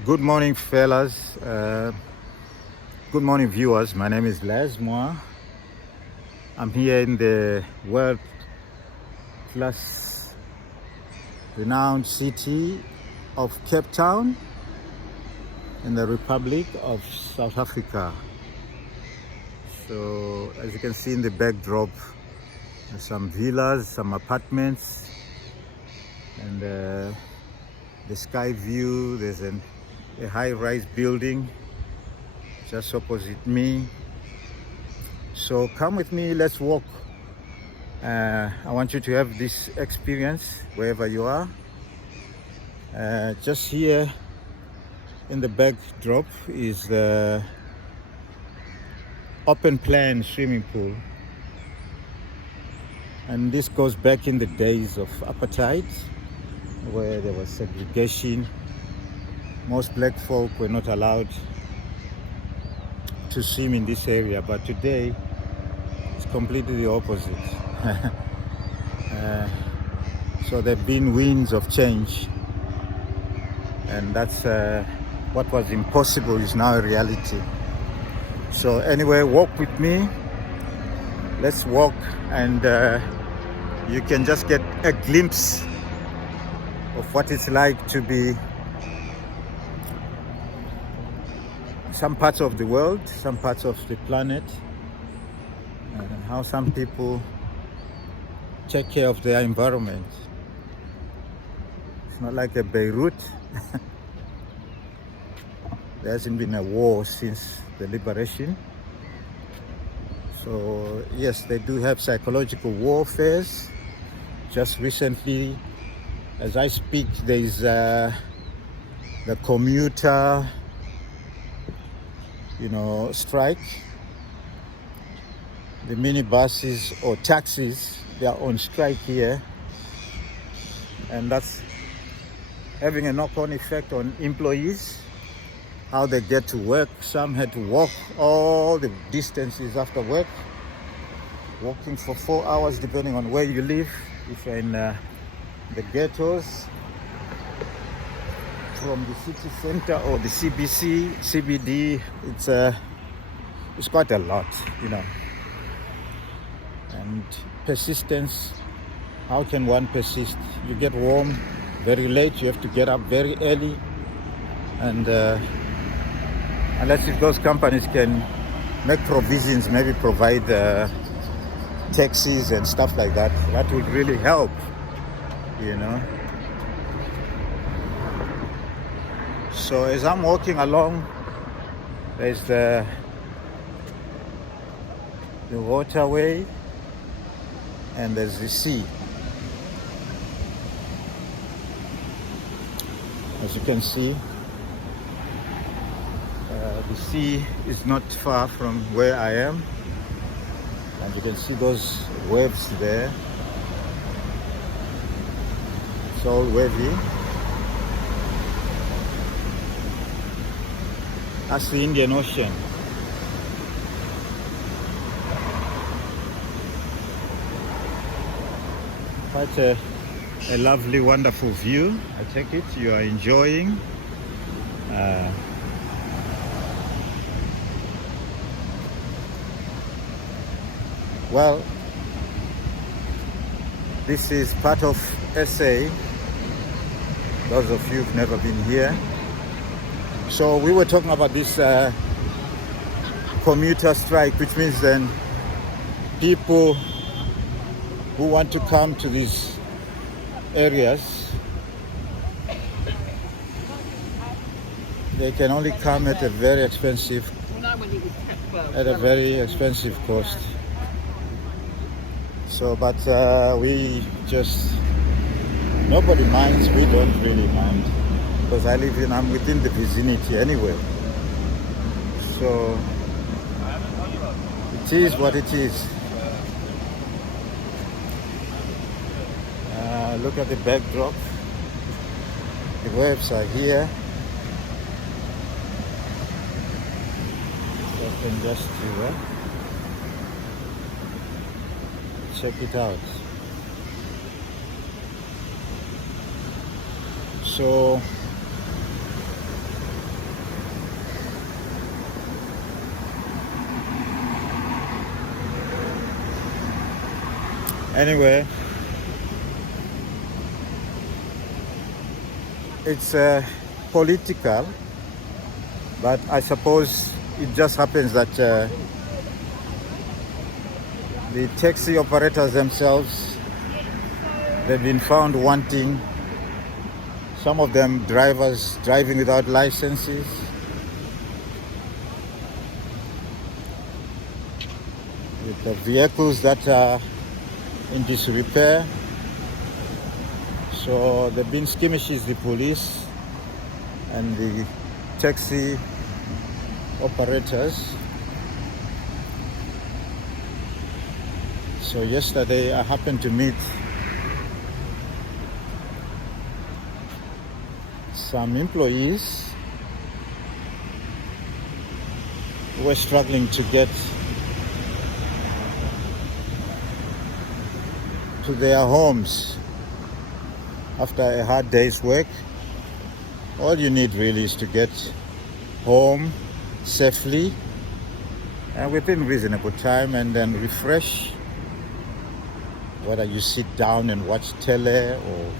Good morning, fellas. Good morning, viewers. My name is Les Moa. I'm here in the world-class renowned city of Cape Town in the Republic of South Africa. So, as you can see in the backdrop, there's some villas, some apartments, and the sky view. There's a high-rise building just opposite me. So come with me, let's walk. I want you to have this experience wherever you are. Just here in the backdrop is the open plan swimming pool. And this goes back in the days of apartheid, where there was segregation. Most black folk were not allowed to swim in this area, but today it's completely the opposite. So there have been winds of change, and that's what was impossible is now a reality. So anyway, walk with me. Let's walk, and you can just get a glimpse of what it's like to be some parts of the world, some parts of the planet, and how some people take care of their environment. It's not like a Beirut. There hasn't been a war since the liberation. So yes, they do have psychological warfares. Just recently, as I speak, there is the commuter strike. The minibuses or taxis, they are on strike here, and that's having a knock-on effect on employees, how they get to work. Some had to walk all the distances after work, walking for 4 hours depending on where you live. If you're in the ghettos, from the city center or the CBD, it's quite a lot, And persistence, how can one persist? You get warm very late, you have to get up very early, and unless if those companies can make provisions, maybe provide taxis and stuff like that, that would really help, So as I'm walking along, there's the waterway, and there's the sea. As you can see, the sea is not far from where I am, and you can see those waves there. It's all wavy. That's the Indian Ocean. Quite a lovely, wonderful view. I take it you are enjoying. Well, this is part of SA. Those of you who've never been here. So we were talking about this commuter strike, which means then people who want to come to these areas, they can only come at a very expensive cost. So, but nobody minds. We don't really mind, because I'm within the vicinity anyway. So it is what it is. Look at the backdrop. The waves are here. So I can just check it out. So Anyway, it's political, but I suppose it just happens that the taxi operators themselves, they've been found wanting. Some of them drivers driving without licenses. With the vehicles that are in disrepair. So they've been skirmishes, the police and the taxi operators. So yesterday I happened to meet some employees who were struggling to get to their homes after a hard day's work. All you need really is to get home safely and within reasonable time, and then refresh, whether you sit down and watch tele, or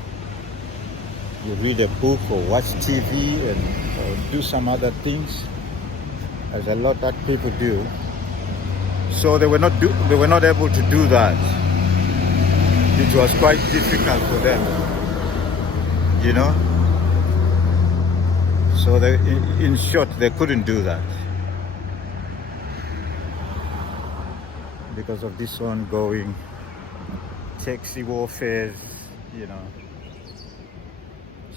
you read a book, or watch TV, or do some other things. There's a lot that people do. So they were not able to do that. It was quite difficult for them, you know. So they, in short, they couldn't do that because of this ongoing taxi warfare, you know.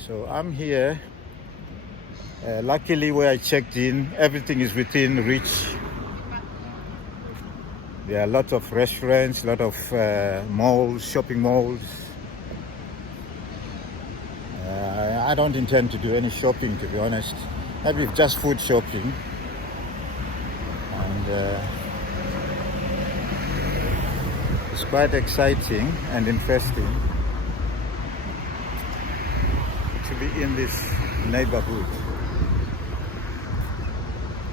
So I'm here. Luckily, where I checked in, everything is within reach. There are a lot of restaurants, a lot of malls, shopping malls. I don't intend to do any shopping, to be honest. Maybe just food shopping. And it's quite exciting and interesting to be in this neighborhood.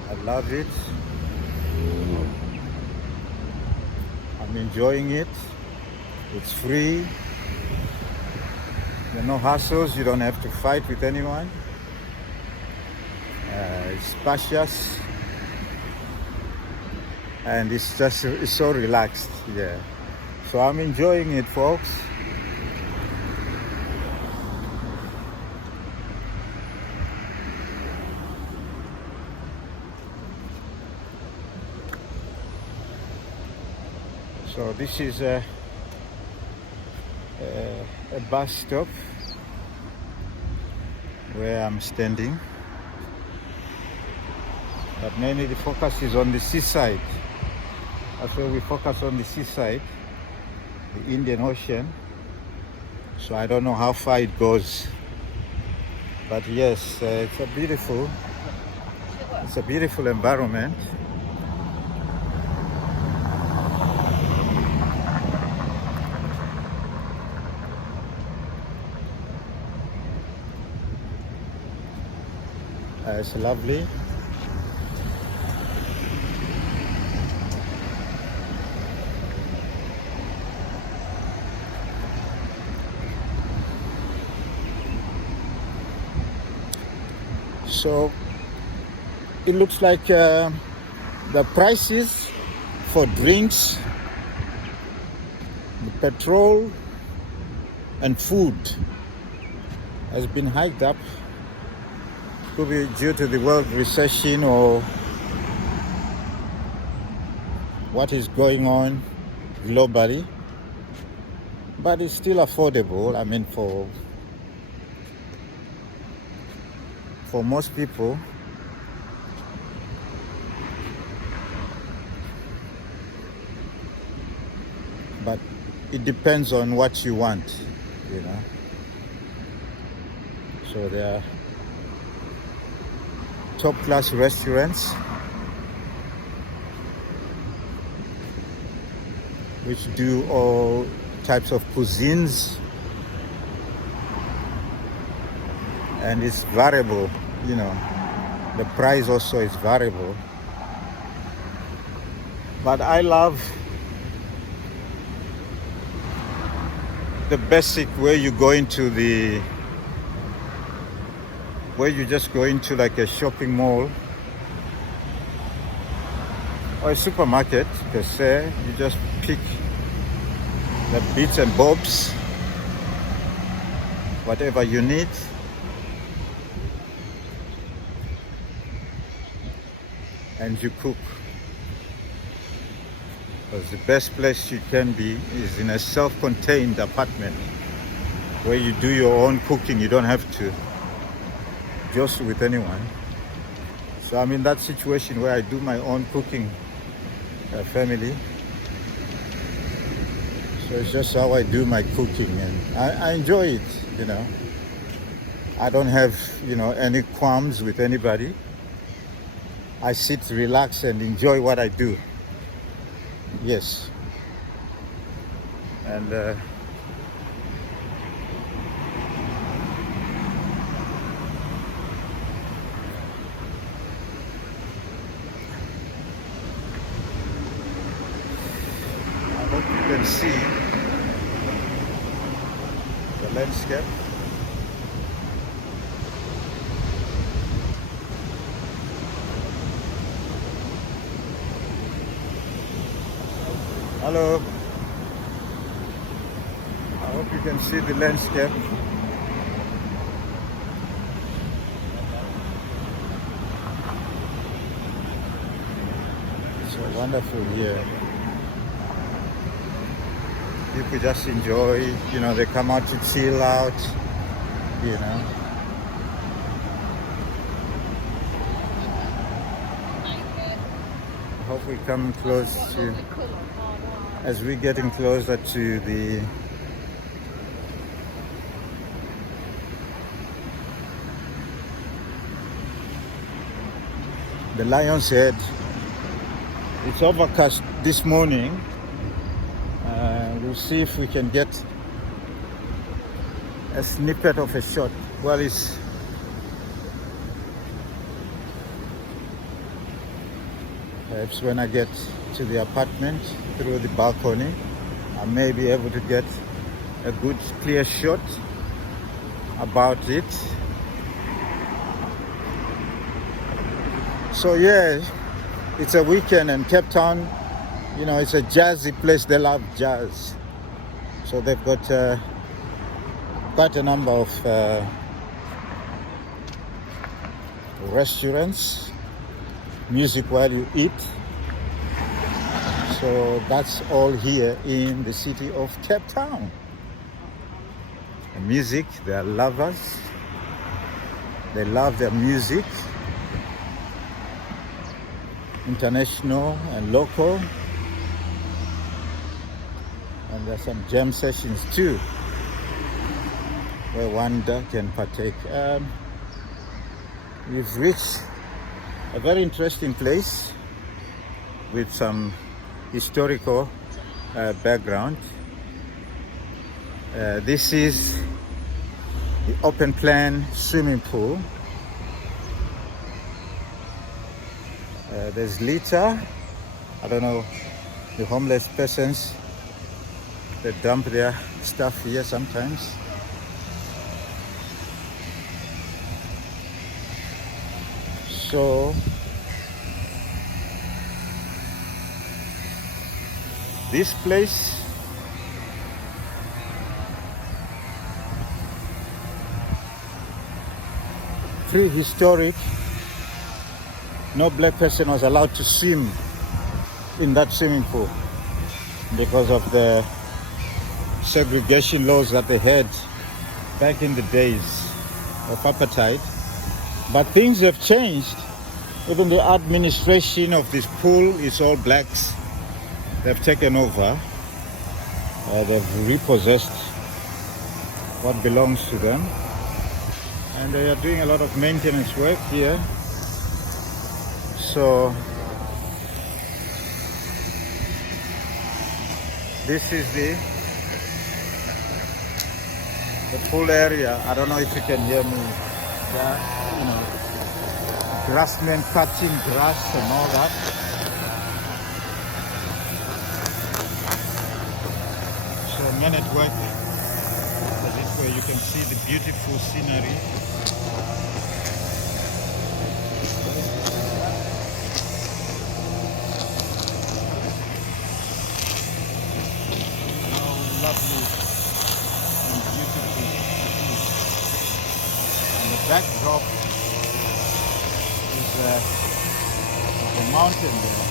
I love it. I'm enjoying it. It's free. There are no hassles. You don't have to fight with anyone. It's spacious. And it's so relaxed. Yeah. So I'm enjoying it, folks. So this is a bus stop where I'm standing, but mainly the focus is on the seaside. That's where we focus, on the seaside, the Indian Ocean. So I don't know how far it goes, but yes, it's a beautiful environment. It's lovely. So it looks like the prices for drinks, the petrol and food has been hiked up. Could be due to the world recession or what is going on globally, but it's still affordable. I mean, for most people. But it depends on what you want, you know. So there are top class restaurants which do all types of cuisines, and it's variable, you know. The price also is variable, but I love the basic where you go into where you just go into like a shopping mall or a supermarket per se. You just pick the bits and bobs, whatever you need, and you cook. Because the best place you can be is in a self-contained apartment where you do your own cooking. You don't have to just with anyone. So I'm in that situation where I do my own cooking, family. So it's just how I do my cooking, and I enjoy it, you know. I don't have, you know, any qualms with anybody. I sit, relax, and enjoy what I do. Yes. And I hope you can see the landscape. Hello. I hope you can see the landscape. It's so wonderful here. People just enjoy, you know, they come out to chill out, you know. I hope we come close to, as we're getting closer to the Lion's Head. It's overcast this morning. We'll see if we can get a snippet of a shot. Well, it's perhaps when I get to the apartment through the balcony, I may be able to get a good clear shot about it. So yeah, it's a weekend, and Cape Town, you know, it's a jazzy place. They love jazz. So they've got quite a number of restaurants, music while you eat. So that's all here in the city of Cape Town. The music, they are lovers. They love their music, international and local. And there's some jam sessions too, where one can partake. We've reached a very interesting place with some historical background. This is the open plan swimming pool. There's litter. I don't know, the homeless persons, they dump their stuff here sometimes. So this place prehistoric. No black person was allowed to swim in that swimming pool because of the segregation laws that they had back in the days of apartheid. But things have changed. Even the administration of this pool is all blacks. They've taken over. They've repossessed what belongs to them. And they are doing a lot of maintenance work here. So this is the pool area. I don't know if you can hear me. There, you know, grassmen cutting grass and all that. So men at work where you can see the beautiful scenery. How lovely and beautiful it is. And the backdrop is the mountain there.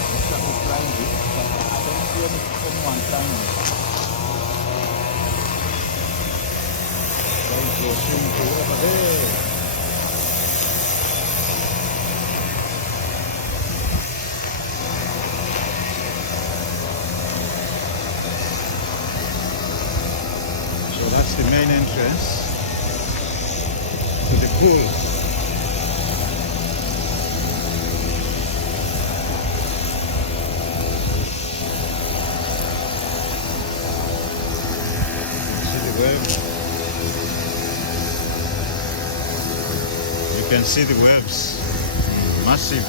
Let's have to climb it, but I don't see anyone climbing it. There's your swimming pool over there. So that's the main entrance to the pool. See the waves. You can see the waves. Massive.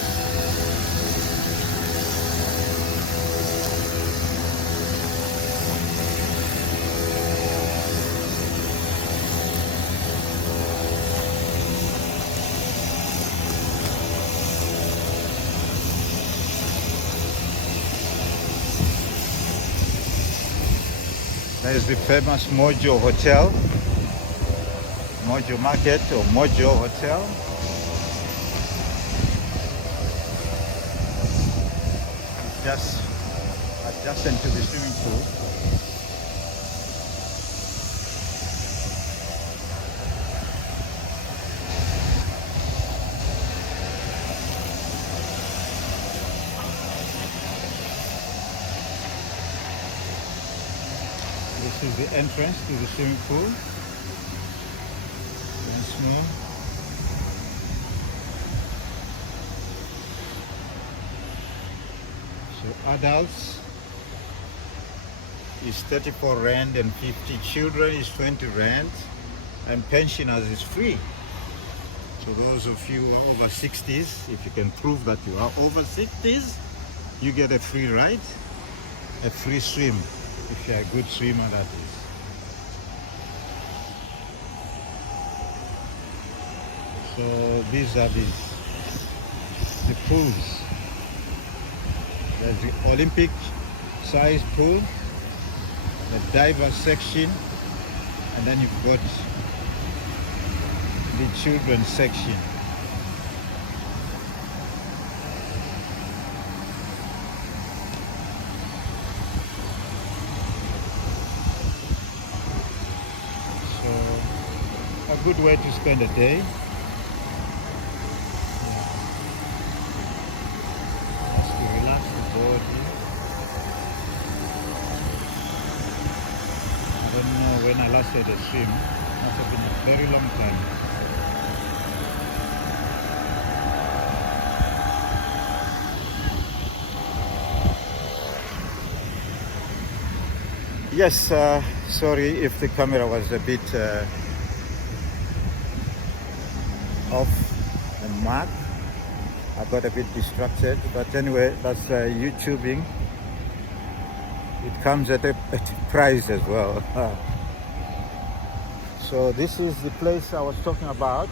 There's the famous Mojo Hotel, Mojo Market or Mojo Hotel. It's just adjacent to the swimming pool. This is the entrance to the swimming pool. Once more. So adults is 34 rand and 50, children is 20 rand, and pensioners is free. So those of you who are over 60s, if you can prove that you are over 60s, you get a free ride, a free swim. If you're a good swimmer, that is. So these are the pools. There's the Olympic size pool, the diver section, and then you've got the children's section. A good way to spend a day. Just to relax the body. I don't know when I last had a swim. Must have been a very long time. Yes, sorry if the camera was a bit off the mark. I got a bit distracted, but anyway, that's YouTubing. It comes at a price as well. So this is the place I was talking about,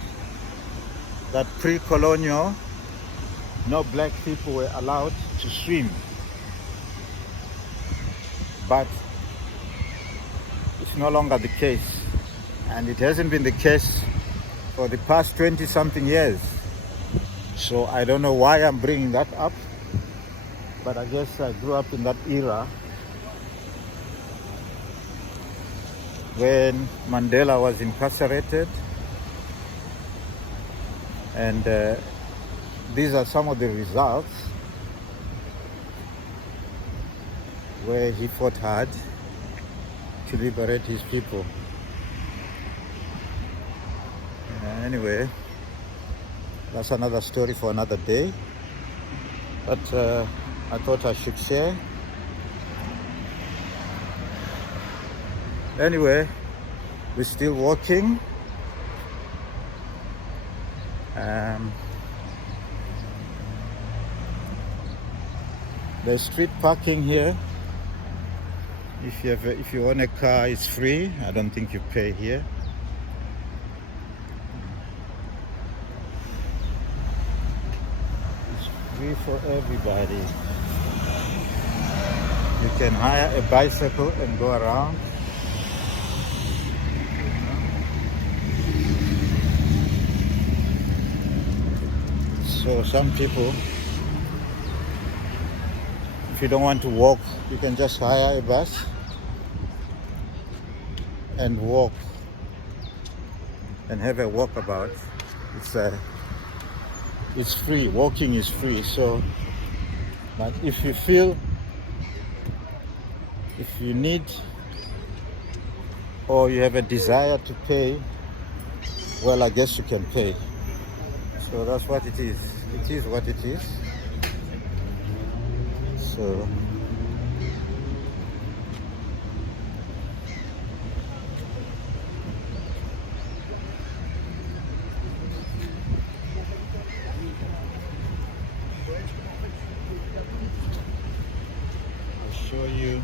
that pre-colonial, no black people were allowed to swim. But it's no longer the case, and it hasn't been the case for the past 20-something years. So I don't know why I'm bringing that up, but I guess I grew up in that era when Mandela was incarcerated, and these are some of the results where he fought hard to liberate his people. Anyway, that's another story for another day, but I thought I should share. Anyway, we're still walking. There's street parking here. If you own a car, it's free. I don't think you pay here. It's free for everybody. You can hire a bicycle and go around. So some people, if you don't want to walk, you can just hire a bus and walk and have a walkabout. It's free. Walking is free. So, but if you need or you have a desire to pay, well, I guess you can pay. So that's what it is. It is what it is. So I'll show you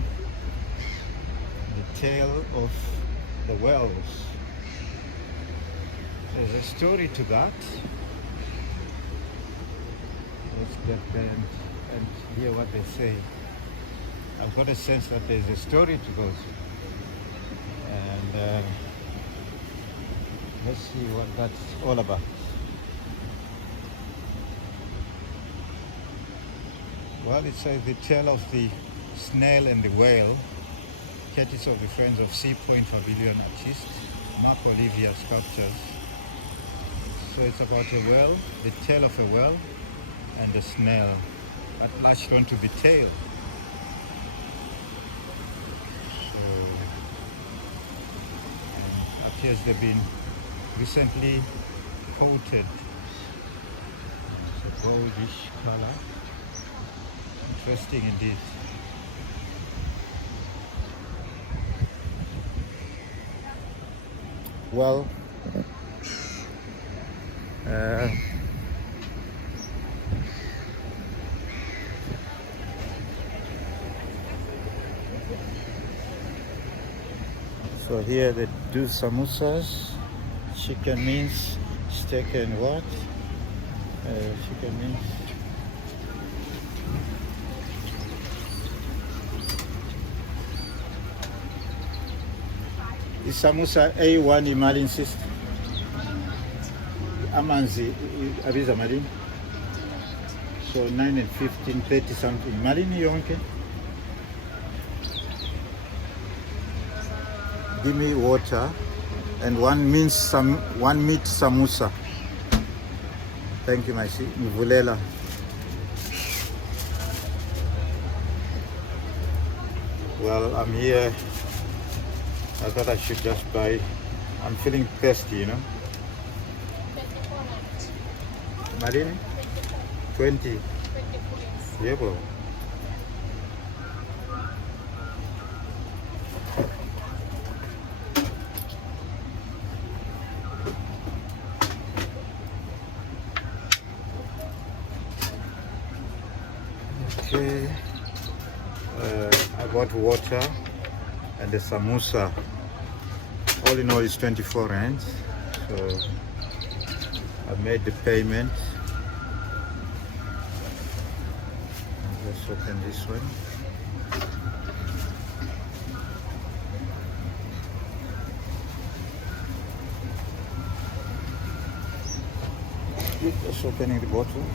the tale of the wells. There's a story to that. Let's get there and hear what they say. I've got a sense that there's a story to go through. And let's see what that's all about. Well, it says the tale of the snail and the whale, courtesy of the Friends of Sea Point Pavilion artist, Mark Olivia Sculptures. So it's about a whale, the tale of a whale, and the snail that latched onto the tail. So it appears they've been recently coated. It's a goldish color. Interesting indeed. Well, so here they do samosas, chicken mince, steak and what? Chicken mince. Is samosa A1 imali insist? Amanzi abiza malini? So 9 and 15, 30 something. Malini yonke? Give me water and one meat samosa. Thank you, my sis. Vulela. Well, I'm here. I thought I should just buy. I'm feeling thirsty, you know. Marini? 20. Yeah, bro. Okay. I got water and the samosa. All in all is 24 rands. So I made the payment. Let's open this one. Just opening the bottle.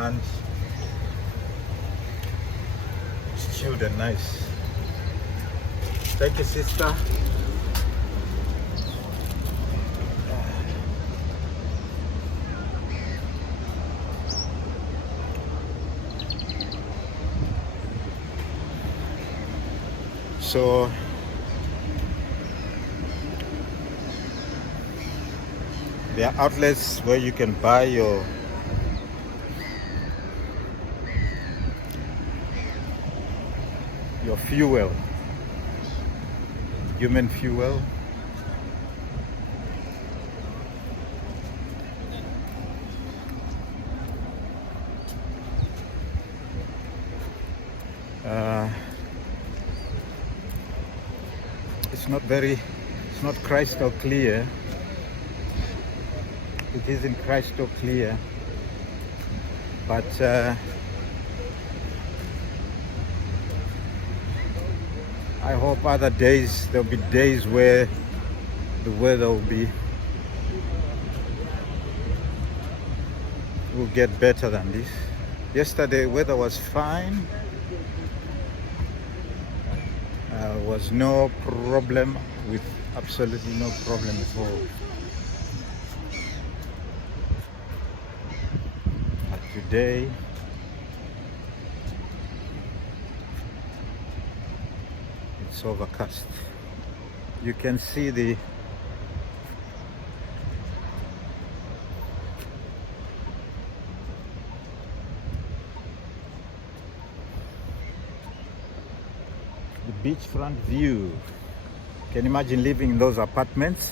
And chilled and nice. Thank you, sister. So there are outlets where you can buy your fuel, human fuel, it's not crystal clear. It isn't crystal clear, but I hope other days, there'll be days where the weather will get better than this. Yesterday weather was fine. Was no problem, with absolutely no problem at all. But today it's overcast. You can see the beachfront view. Can you imagine living in those apartments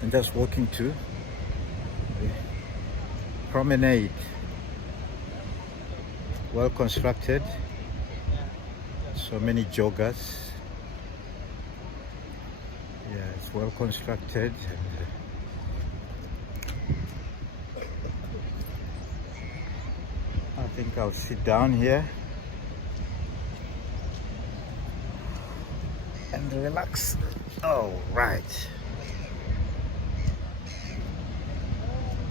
and just walking to the promenade? Well constructed, so many joggers. Yeah, it's well constructed. I think I'll sit down here and relax. All right.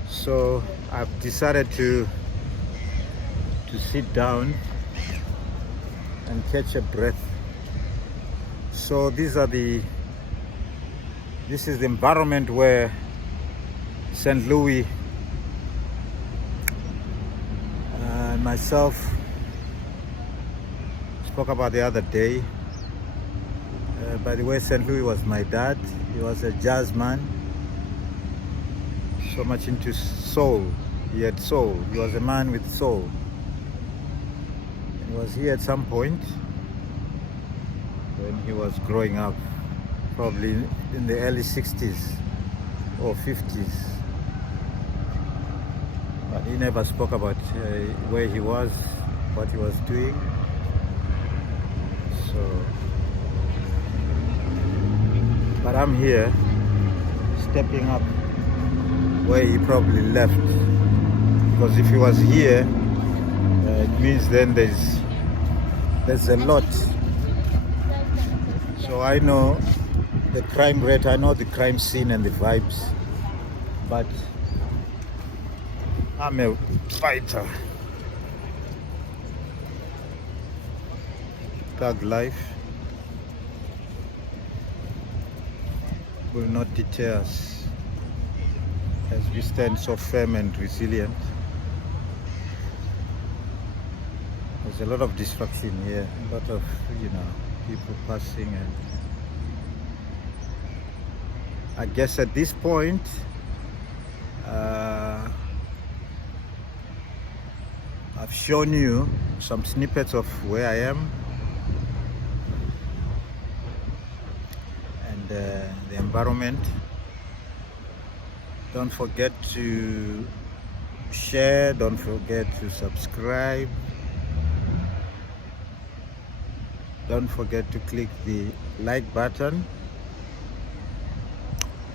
So I've decided to sit down and catch a breath. So this is the environment where St. Louis and myself spoke about the other day. By the way, St. Louis was my dad. He was a jazz man, so much into soul. He had soul. He was a man with soul. He was here at some point when he was growing up, probably in the early 60s or 50s. But he never spoke about where he was, what he was doing. So, but I'm here, stepping up where he probably left. Because if he was here, it means then there's a lot. So I know the crime rate, I know the crime scene and the vibes, but I'm a fighter. Thug life will not deter us as we stand so firm and resilient. There's a lot of destruction here, a lot of, people passing, and I guess at this point I've shown you some snippets of where I am and the environment. Don't forget to share, don't forget to subscribe, don't forget to click the like button.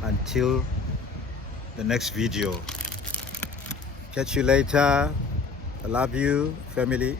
Until the next video, catch you later. I love you, family.